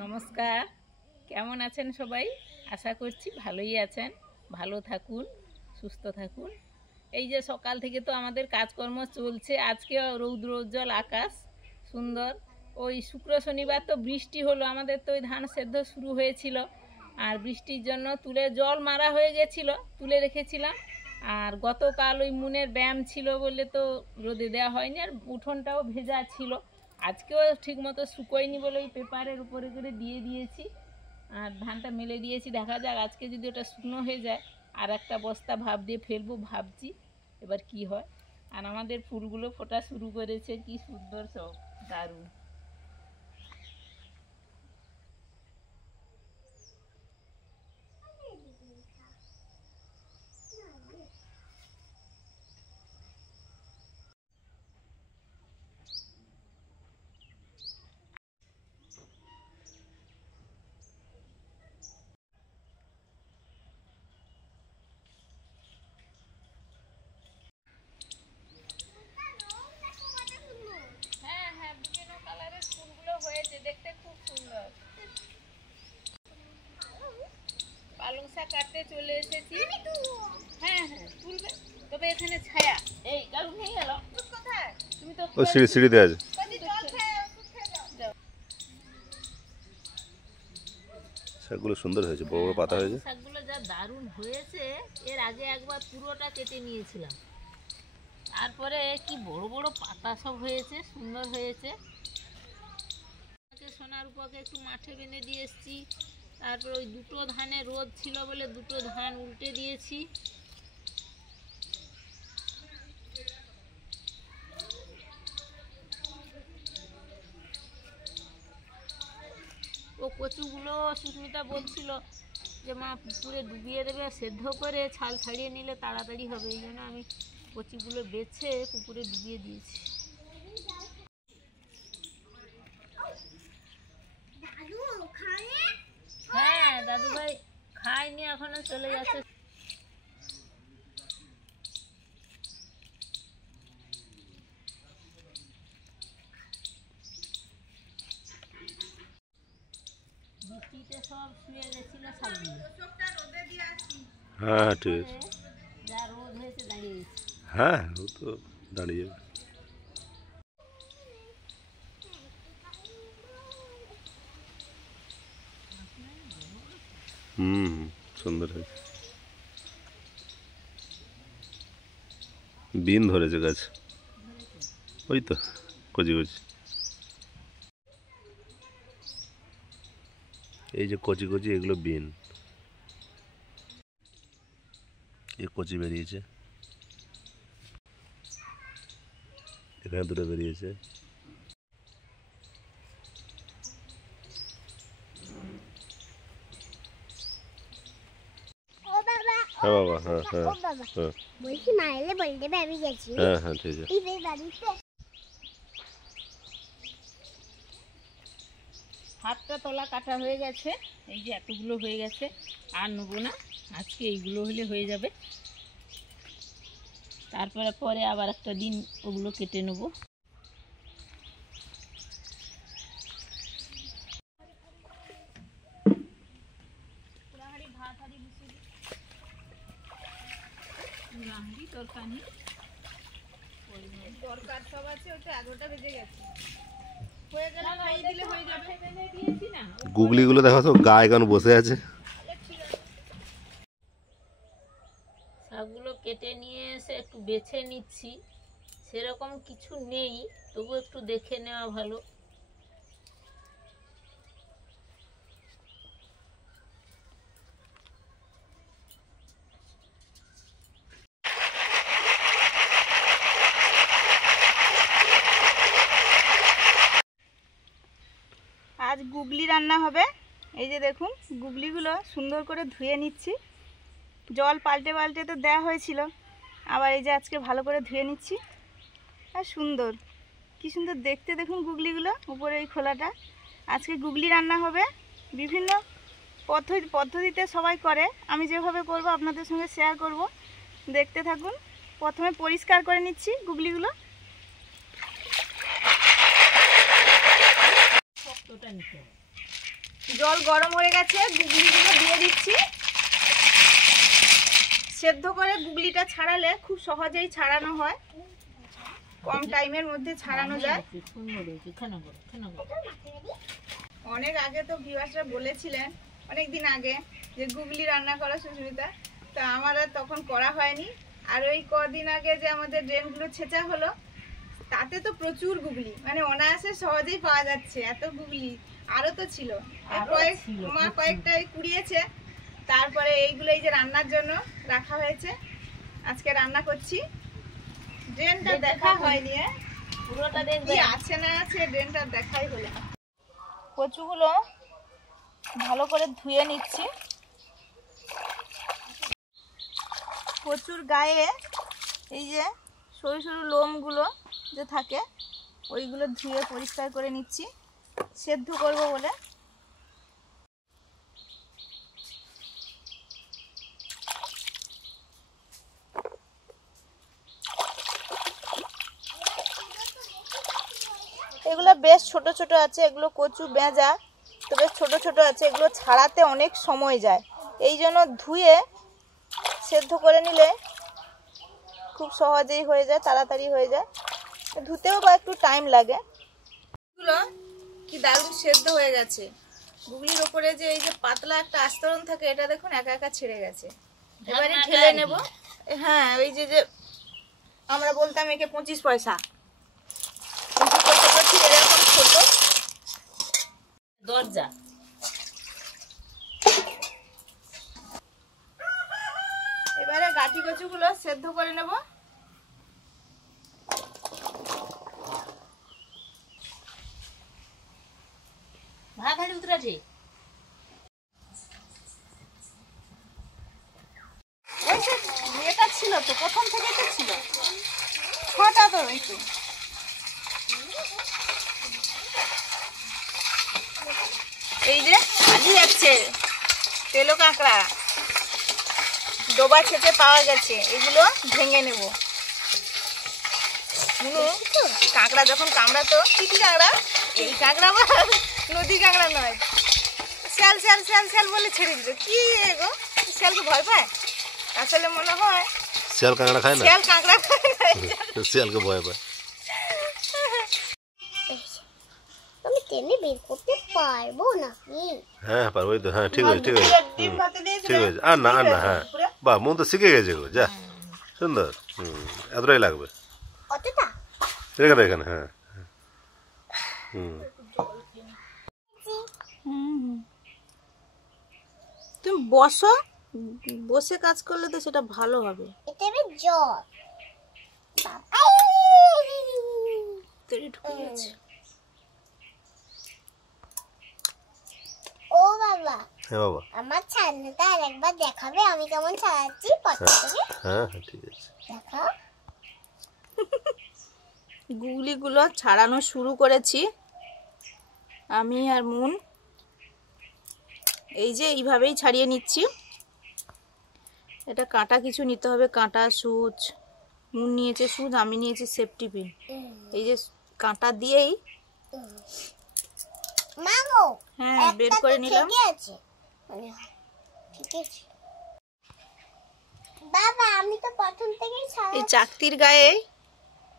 নমস্কার, কেমন আছেন সবাই? আশা করছি ভালোই আছেন। ভালো থাকুন, সুস্থ থাকুন। এই যে সকাল থেকে তো আমাদের কাজকর্ম চলছে। আজকে রৌদ্রোজ্জ্বল আকাশ, সুন্দর। ওই শুক্র শনিবার তো বৃষ্টি হলো, আমাদের তো ওই ধান সেদ্ধ শুরু হয়েছিল, আর বৃষ্টির জন্য তুলে জল মারা হয়ে গেছিল, তুলে রেখেছিলাম। আর গতকাল ওই মুনের ব্যায়াম ছিল বলে তো রোদে দেওয়া হয়নি, আর উঠোনটাও ভেজা ছিল। আজকেও ঠিকমতো শুকোয়নি বলে ওই পেপারের উপরে করে দিয়ে দিয়েছি, আর ধানটা মেলে দিয়েছি। দেখা যাক, আজকে যদি ওটা শুকনো হয়ে যায় আর একটা বস্তা ভাপ দিয়ে ফেলবো ভাবছি, এবার কি হয়। আর আমাদের ফুলগুলো ফোটা শুরু করেছে, কি সুন্দর, সব দারুণ। দেখতে খুব সুন্দর। পালং শাক কাটতে চলে এসেছি। হ্যাঁ হ্যাঁ, তুলবে, তবে এখানে ছায়া। এই কালু নিয়ে গেল কোথায়? তুমি তো ও সিঁড়িতে আছে। শাকগুলো সুন্দর হয়েছে, বড় বড় পাতা হয়েছে। শাকগুলো যা দারুণ হয়েছে, এর আগে একবার পুরোটা কেটে নিয়েছিলাম, তারপরে কি বড় বড় পাতা সব হয়েছে, সুন্দর হয়েছে। সোনার উপকে একটু মাঠে বেঁধে দিয়ে এসেছি। তারপর ওই দুটো ধানে রোদ ছিল বলে দুটো ধান উল্টে দিয়েছি। ও কচুগুলো সুস্মিতা বলছিল যে মা পুকুরে ডুবিয়ে দেবে, সেদ্ধ করে ছাল ছাড়িয়ে নিলে তাড়াতাড়ি হবে। এই জন্য আমি কচুগুলো বেছে পুকুরে ডুবিয়ে দিয়েছি। হ্যাঁ, দাদু ভাই খায়নি এখনো, চলে যাচ্ছে। বৃষ্টিতে সব শুয়ে গেছিল শাকগুলো। হ্যাঁ ঠিক আছে। যা রোদ হয়েছে দাঁড়িয়ে গেছে। হ্যাঁ, ও তো দাঁড়িয়ে যাবে। সুন্দর হয়েছে। বিন ধরেছে গাছ, ওই তো কচি কচি। এই যে কচি কচি, এগুলো বিন। এই কচি বেরিয়েছে, এখানে দুটো বেরিয়েছে। হ্যাঁ বাবা, হ্যাঁ হ্যাঁ হ্যাঁ, বলছি মাইলে বলে দেবে আমি গেছি। হ্যাঁ হ্যাঁ ঠিক আছে। হাতটা তলা কাটা হয়ে গেছে, এই যে এতগুলো হয়ে গেছে, আর নেবো না আজকে, এইগুলো হলে হয়ে যাবে। তারপরে পরে আবার একটা দিন ওগুলো কেটে নেব। দরকার সব আছে, ওটা 11টা বেজে গেছে। গুগলিগুলো দেখো তো, গায়ে কেন বসে আছে। শাকগুলো কেটে নিয়ে এসে একটু বেছে নিচ্ছি, সেরকম কিছু নেই, তবু একটু দেখে নেওয়া ভালো। আজ গুগলি রান্না হবে। এই যে দেখুন, গুগলিগুলো সুন্দর করে ধুয়ে নিচ্ছি। জল পাল্টে পাল্টে তো দেওয়া হয়েছিল, আবার এই যে আজকে ভালো করে ধুয়ে নিচ্ছি। আর সুন্দর, কি সুন্দর দেখতে দেখুন গুগলিগুলো, উপরে এই খোলাটা। আজকে গুগলি রান্না হবে। বিভিন্ন পদ্ধতিতে সবাই করে, আমি যেভাবে করব আপনাদের সঙ্গে শেয়ার করব, দেখতে থাকুন। প্রথমে পরিষ্কার করে নিচ্ছি গুগলিগুলো। জল গরম হয়ে গেছে, গুগলিগুলো দিয়ে দিচ্ছি। সেদ্ধ করে গুগলিটা ছাড়ালে খুব সহজেই ছাড়ানো হয়, কম টাইমের মধ্যে ছাড়ানো যায়। অনেক আগে তো ভিউয়ার্সরা বলেছিলেন, অনেক দিন আগে, যে গুগলি রান্না করা সুস্মিতা, তো আমার আর তখন করা হয়নি। আর ওই কদিন আগে যে আমাদের ড্রেনগুলো ছেঁচা হলো, তাতে তো প্রচুর গুগলি, মানে অনায়াসে সহজেই পাওয়া যাচ্ছে এত গুগলি। আরও তো ছিল, মা কয়েকটা কুড়িয়েছে। তারপরে এইগুলো এই যে রান্নার জন্য রাখা হয়েছে, আজকে রান্না করছি। ড্রেনটা দেখা হয়নি, পুরোটা দেখবে আছে না আছে, ড্রেনটা দেখাই হলো। কচুগুলো ভালো করে ধুয়ে নিচ্ছি। কচুর গায়ে এই যে সরু সরু লোমগুলো যে থাকে, ওইগুলো ধুয়ে পরিষ্কার করে নিচ্ছি, সেদ্ধ করব বলে। এগুলো বেশ ছোট ছোট আছে, এগুলো কচু বেঁজা তো বেশ ছোট ছোট আছে, এগুলো ছাড়াতে অনেক সময় যায়। এই জন্য ধুয়ে সেদ্ধ করে নিলে খুব সহজেই হয়ে যায়, তাড়াতাড়ি হয়ে যায়। ধুতেও বা একটু টাইম লাগে। এগুলো কি দারুণ সেদ্ধ হয়ে গেছে। গুগলির ওপরে যে এই যে পাতলা একটা আস্তরণ থাকে, এটা দেখুন একা একা ছেড়ে গেছে। এবারে ঢেলে নেব। হ্যাঁ, ওই যে যে আমরা বলতাম একে 25 পয়সা, 25 পয়সা করছি, এরকম ছোট দরজা। এবারে গাঠি কচুগুলো সেদ্ধ করে নেব। ভাত হাড়ি উতরাছে। এটা ছিল তো প্রথম থেকে তো ছিল, 6টা তো এই তো। এই যে ভাজি যাচ্ছে তেলো কাঁকড়া, ডোবা ছেঁচে পাওয়া গেছে, এগুলো ভেঙে নেব। কাঁকড়া যখন কামড়াতো, কি কাঁকড়া, এই কাঁকড়া বা নদী কাঁকড়া নয়, শ্যাল শ্যাল শ্যাল শ্যাল বলে ছেড়ে দিত। কি গো, শ্যালকে ভয় পায়? আসলে মনে হয় শিয়াল কাঁকড়া খায় না, শ্যাল কাঁকড়া শিয়ালকে ভয় পায়। আমি টেনে বের করতে পারবো নাকি? হ্যাঁ পারবোই তো। হ্যাঁ ঠিক আছে, ঠিক আছে, ঠিক আছে। আর না, আর না। হ্যাঁ বাহ, মন তো শিখে গেছে গো, যা সুন্দর। এতটাই লাগবে, কতটা? এখানে এখানে। হ্যাঁ তুমি বসো, বসে কাজ করলে তো সেটা ভালো হবে। এটা আমি জল ঢুকে গেছে। ও বাবা, হ্যাঁ বাবা, আমার ছানাটা আরেকবার দেখাবে আমি কেমন ছাড়াচ্ছি পথে থেকে? হ্যাঁ হ্যাঁ ঠিক আছে। দেখাও। গুগলিগুলো ছাড়ানো শুরু করেছি আমি আর মুন। এই যে এইভাবেই ছাড়িয়ে নিচ্ছি। এটা কাঁটা কিছু নিতে হবে, কাঁটা, সুচ। মুন নিয়েছে সুচ, আমি নিয়েছি সেফটি পিন। এই যে কাঁটা দিয়েই মা গো, হ্যাঁ বের করে নিলাম। ঠিক আছে, ঠিক আছে বাবা, আমি তো প্রথম থেকেই এই চাকতির গায়ে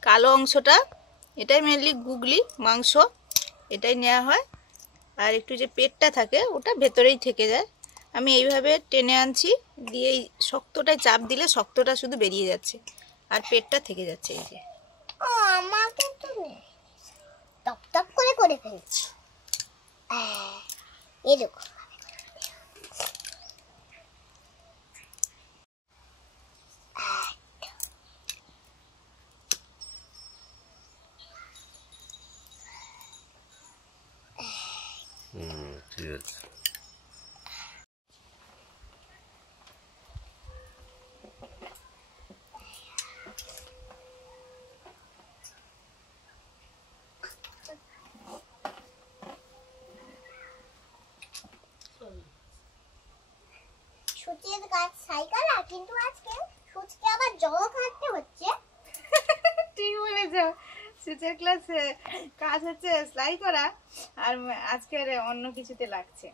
কালো অংশটা, এটাই মেনলি গুগলি মাংস, এটাই নেওয়া হয়। আর একটু যে পেটটা থাকে ওটা ভেতরেই থেকে যায়। আমি এইভাবে টেনে আনছি, দিয়ে এই শক্তটায় চাপ দিলে শক্তটা শুধু বেরিয়ে যাচ্ছে, আর পেটটা থেকে যাচ্ছে। এই যে আমাকে তো টপ টপ করে করে ফেলছি। এরকম ঠিক আছে। সুচের গাছ সাইকেল, কিন্তু আজকে সুচকে আবার জল খাটতে হচ্ছে। ঠিক বলেছ, সূচের ক্লাসে কাজ হচ্ছে সেলাই করা, আর আজকের অন্য কিছুতে লাগছে।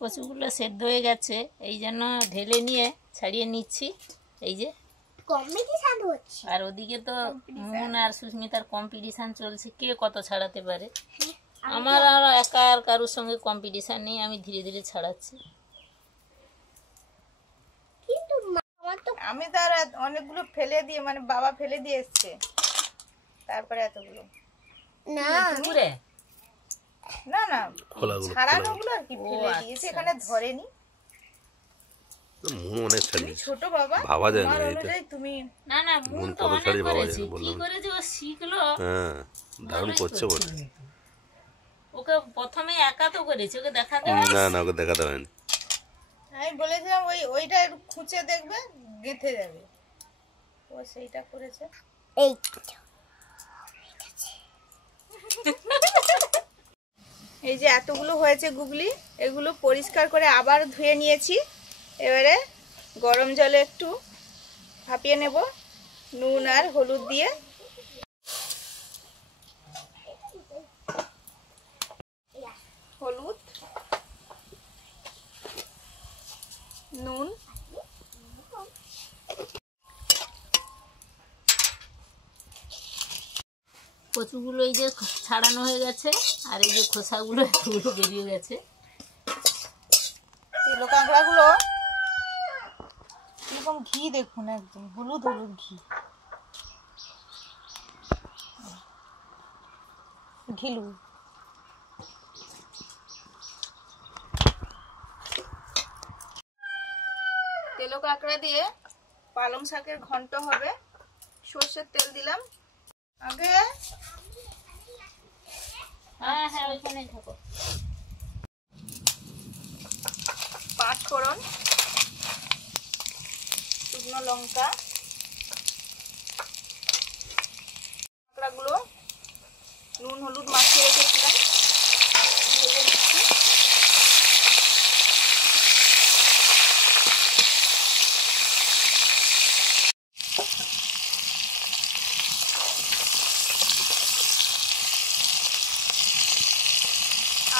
কচুগুলো সেদ্ধ হয়ে গেছে, এই জন্য ঢেলে নিয়ে ছাড়িয়ে নিচ্ছি। এই যে, কম্পিটিশন হচ্ছে। আর ওদিকে তো মুন আর সুস্মিতার কম্পিটিশন চলছে, কে কত ছাড়াতে পারে। আমার আর একা আর কারোর সঙ্গে কম্পিটিশন নেই, আমি ধীরে ধীরে ছাড়াচ্ছি। কিন্তু আমার তো আমি তো আর অনেকগুলো ফেলে দিয়ে, মানে বাবা ফেলে দিয়ে এসছে, তারপরে এতগুলো। না পুকুরে না না, খোলাগুলো, ছাড়ানোগুলো আর কি ফেলে আচ্ছা, দিয়েছে, এখানে ধরেনি। মুন অনেক তুমি ছাড়িয়েছে, ছোট বাবা, ভাবা যায় না তোমার এটা। অনুযায়ী তুমি না না, মুন মুন তো কত অনেক ছাড়িয়ে বাবা করেছে, জানে, কি বললাম। করে যে ও শিখলো। হ্যাঁ, দারুণ ভালোই করছে বটে। করছে। ওকে প্রথমে একা তো করেছে, ওকে দেখাতে না না, ওকে দেখাতে হয়নি। আমি বলেছিলাম ওইটা একটু খুঁচে দেখবে, গেঁথে যাবে, ও সেইটা করেছে। এই এই যে এতগুলো হয়েছে গুগলি, এগুলো পরিষ্কার করে আবার ধুয়ে নিয়েছি। এবারে গরম জলে একটু ভাপিয়ে নেব নুন আর হলুদ দিয়ে। হলুদ, নুন, কচুগুলো এই যে ছাড়ানো হয়ে গেছে, আর এই যে খোসাগুলো এতগুলো বেরিয়ে গেছে। তেলো কাঁকড়াগুলো এরকম ঘি দেখুন, একদম হলুদ হলুদ ঘি, ঘিলু। তেলো কাঁকড়া দিয়ে পালং শাকের ঘন্ট হবে। সর্ষের তেল দিলাম আগে, হ্যাঁ হ্যাঁ, ওইখানে থাকো। পাঁচ ফোড়ন, শুকনো লঙ্কা, কাঁকড়াগুলো নুন হলুদ মাখিয়ে রেখেছিলাম, ভেজে নিচ্ছি।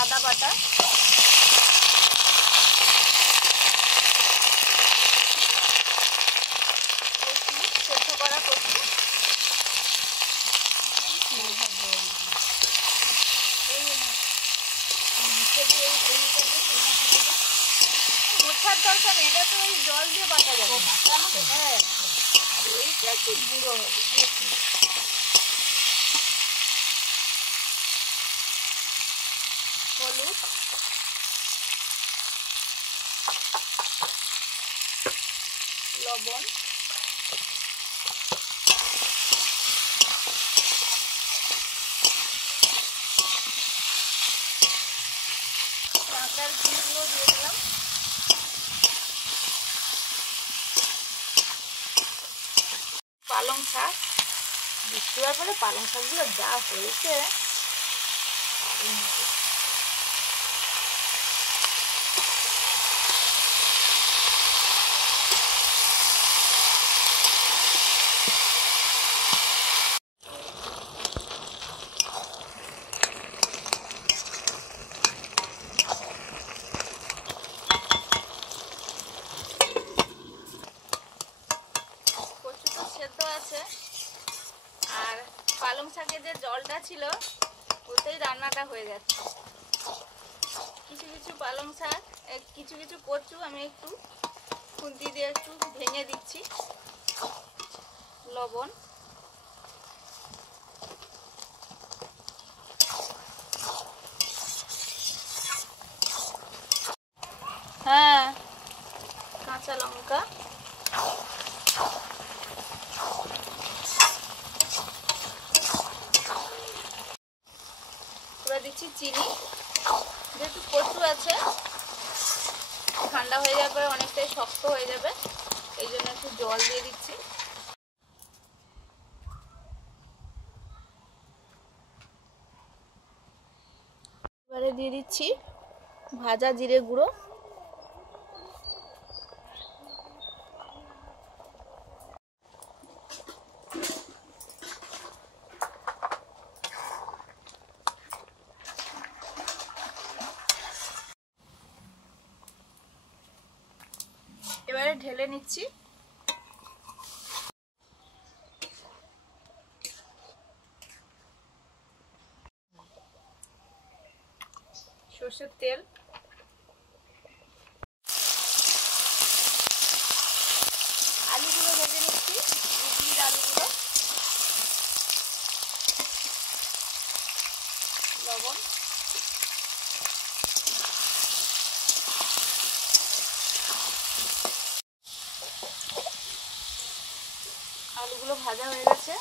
আদা বাটা, সেদ্ধ করা কচু, মোছার দরকার নেই, এটা তো ওই জল দিয়ে বাটা যাবে। হ্যাঁ, এইটা একটু গুঁড়ো হবে। হলুদ, লবণ, কাঁকড়ার ঘিগুলো দিয়ে দিলাম। পালং শাক, বৃষ্টি হওয়ার পরে পালং শাকগুলো যা হয়েছে, কচু তো সেদ্ধ আছে, আর পালং শাকের যে জলটা ছিল ওতেই রান্নাটা হয়ে যাচ্ছে। কিছু কিছু পালং শাক, কিছু কিছু কচু আমি একটু খুন্তি দিয়ে একটু ভেঙে দিচ্ছি। লবণ, হ্যাঁ, কাঁচা লঙ্কা, এবার দিচ্ছি চিনি। যেহেতু কচু আছে, ঠান্ডা হয়ে যাওয়ার পরে অনেকটাই শক্ত হয়ে যাবে, এই জন্য একটু জল দিয়ে দিচ্ছি। এবারে দিয়ে দিচ্ছি ভাজা জিরে গুঁড়ো, ঢেলে নিচ্ছি। সরষের তেল, আলুগুলো ভেজে নিচ্ছি, গুগলির আলুগুলো, লবণ, আলুগুলো ভাজা হয়ে গেছে,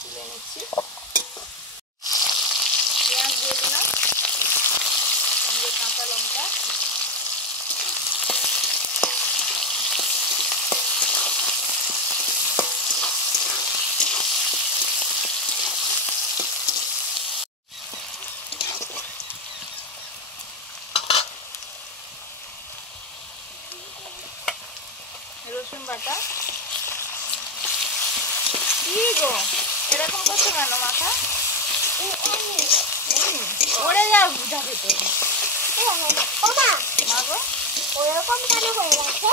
তুলে নিচ্ছি। পেঁয়াজ দিয়ে দিলাম, সঙ্গে কাঁচা লঙ্কা, রসুন বাটা। কি গো এরকম করছো কেন মাথা? পড়ে যাও যাবে তো। মা গো ওরকম কেন হয়ে গেছে?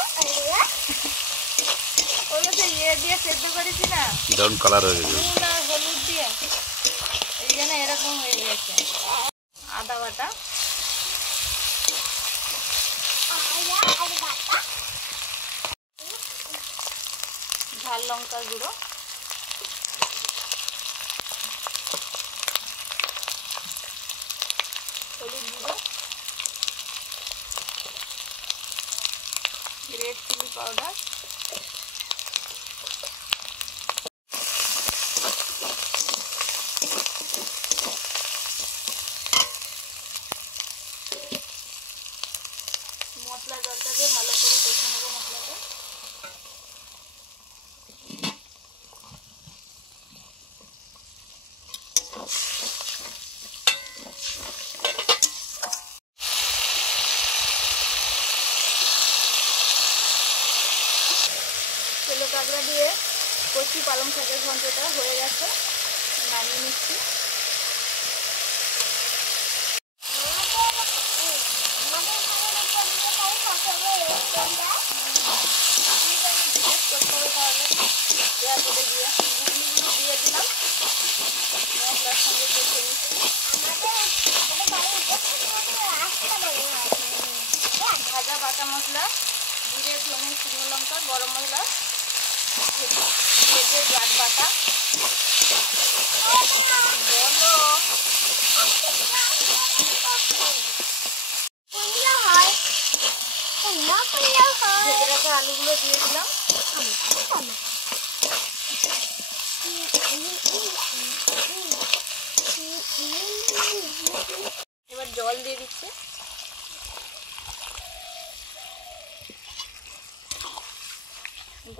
ওগুলো তো ইয়ে দিয়ে সেদ্ধ করেছি না, ব্রাউন কালার হয়ে গেছে। নুন আর হলুদ দিয়ে, এই জন্য এরকম হয়ে গেছে। আদা বাটা, ঝাল লঙ্কার গুঁড়ো, হলুদ গুঁড়ো, রেড চিলি পাউডার, মশলা জলটা দিয়ে ভালো করে কষে নেবো মশলাটা। তেলে কাঁকড়া দিয়ে কচি পালং শাকের ঘন্টটা হয়ে গেছে, নামিয়ে নিচ্ছি। দিয়ে দিলাম, মশলার সঙ্গে কষে নিচ্ছি। ভাজা বাটা মশলা, জিরে, ধনে, শুকনো লঙ্কা, গরম মশলা, ভেজে ব্রাট বাটা। বলো ভেজে রাখা আলুগুলো দিয়ে দিলাম। এবার জল দিয়ে দিচ্ছি।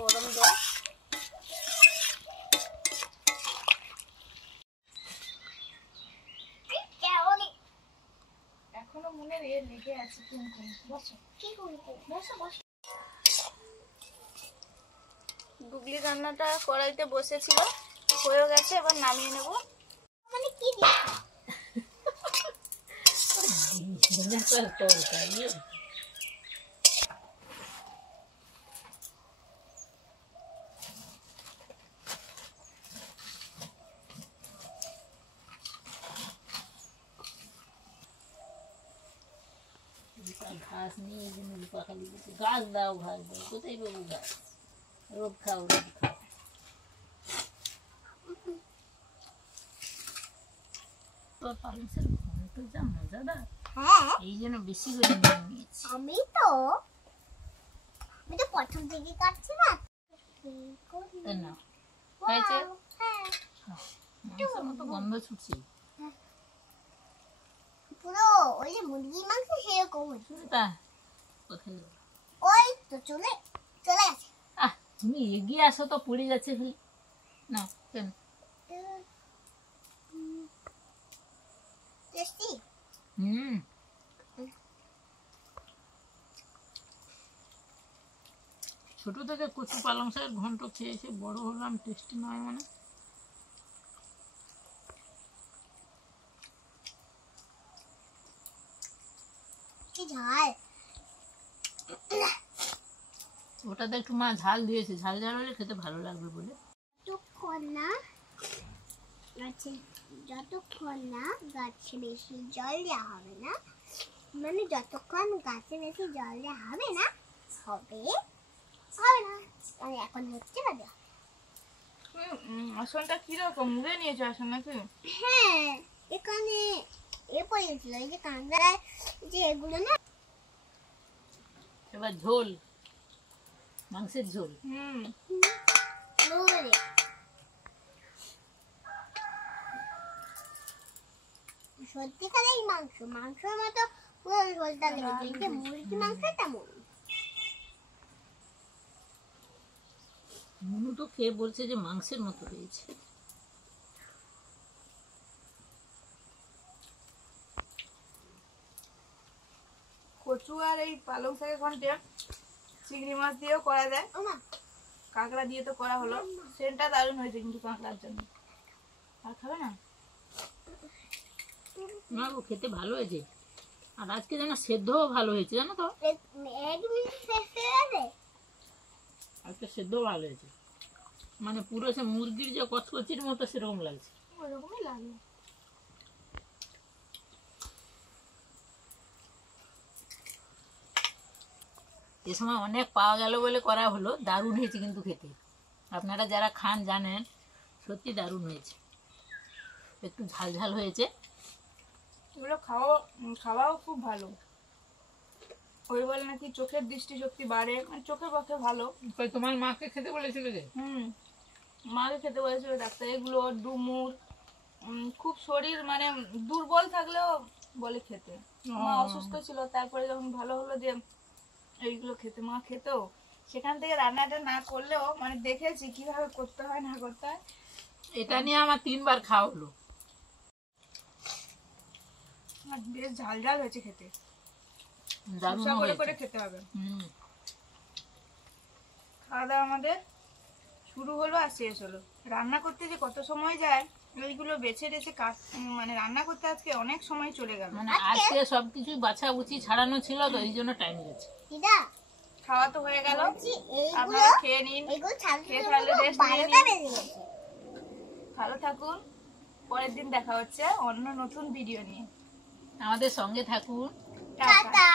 গরম জল। এখনো মনে লেগে আছে। গুগলি রান্নাটা কড়াইতে বসেছিল, হয়ে গেছে, এবার নামিয়ে নেব। মানে কি ঘাস নিয়ে পাখালি গাছ দাও, ঘাস দাও, কোথায় পাবো গাছ? রোদ খাও, রোদ খাও। তোর পালং শাক ঘন্ট যা মজাদার, হ্যাঁ এই জন্য বেশি করে নিয়ে নিয়েছি। আমি তো প্রথম থেকে কাটছি না। তাই না? হয়েছে? হ্যাঁ মাংসের মতো গন্ধ ছুটছে। পুরো ওই যে মুরগির মাংস সেরকম হয়েছে। সুনিতা কোথায় যাবো? ওই তো চলে গেছে। তুমি এগিয়ে আসো তো, পড়ে যাচ্ছে ফেলে না কেন? টেস্টি। ছোট থেকে কচু পালং শাকের ঘন্ট খেয়েছে, বড় হলাম, টেস্টি নয় মানে। কি ঝাল। পাতাতে একটু মা ঝাল দিয়েছে, ঝাল ঝাল হলে খেতে ভালো লাগবে বলে। যতক্ষণ না গাছে বেশি জল দেওয়া হবে না, মানে যতক্ষণ গাছে বেশি জল দেওয়া হবে না হবে না, মানে এখন হচ্ছে না দেওয়া। আসনটা কিরকম মুড়ে নিয়েছো আসন নাকি? হ্যাঁ, এখানে এ পড়েছিল, এই যে কাঁকড়ায় যে এগুলো না। এবার ঝোল, মাংসের ঝোল। ওরে সত্যিকারের মাংসের মতো পুরো ঝোলটা লেগেছে, এই যে মুরগি মাংস তেমন। মনু তো খেয়ে বলছে যে মাংসের মতো হয়েছে। কচু আর এই পালং শাকের ঘন্টে চিংড়ি মাছ দিয়েও করা যায়, ওমা, কাঁকড়া দিয়ে তো করা হলো। সেন্টটা দারুণ হয়েছে কিন্তু কাঁকড়ার জন্য। আর খাবে না? না গো, খেতে ভালো হয়েছে। আর আজকে যেন সেদ্ধও ভালো হয়েছে, জানো তো? এক মিনিট শেষ হয়ে গেছে। আজকে সেদ্ধও ভালো হয়েছে, মানে পুরো সে মুরগির যে কচকচির মতো সেরকম লাগছে। ওরকমই লাগলো। এ সময় অনেক পাওয়া গেল বলে করা হলো। দারুণ হয়েছে কিন্তু খেতে, আপনারা যারা খান জানেন সত্যি দারুণ হয়েছে। একটু ঝাল ঝাল হয়েছে। এগুলো খাওয়াও খুব ভালো। ওই বলে নাকি চোখের দৃষ্টিশক্তি বাড়ে, মানে চোখের পক্ষে ভালো। তোমার মাকে খেতে বলেছিল যে? মাকে খেতে বলেছিল ডাক্তার। এগুলো ডুমুর খুব শরীর মানে দুর্বল থাকলেও বলে খেতে। মা অসুস্থ ছিল, তারপরে যখন ভালো হলো যে এইগুলো খেতে, মা খেতেও। সেখান থেকে রান্নাটা না করলেও মানে দেখেছি কিভাবে করতে হয় না করতে হয়। এটা নিয়ে আমার 3 বার খাওয়া হলো। আর বেশ ঝাল ঝাল হয়েছে খেতে, দারুণ করে হয়েছে। করে খেতে হবে। হুম। খাওয়া দাওয়া আমাদের শুরু হলো আর শেষ হলো। রান্না করতে যে কত সময় যায়, এইগুলো বেছে টেছে মানে রান্না করতে আজকে অনেক সময় চলে গেল। মানে আজকে সবকিছু বাছাবুচি ছাড়ানো ছিল তো, এই জন্য টাইম গেছে। দিদা, খাওয়া তো হয়ে গেল, এইগুলো আপনারা খেয়ে নিন, খেয়ে তাহলে রেস্ট নিয়ে 12টা নিন। বেজে গেছে। ভালো থাকুন, পরের দিন দেখা হচ্ছে অন্য নতুন ভিডিও নিয়ে। আমাদের সঙ্গে থাকুন। টাটা। টাটা।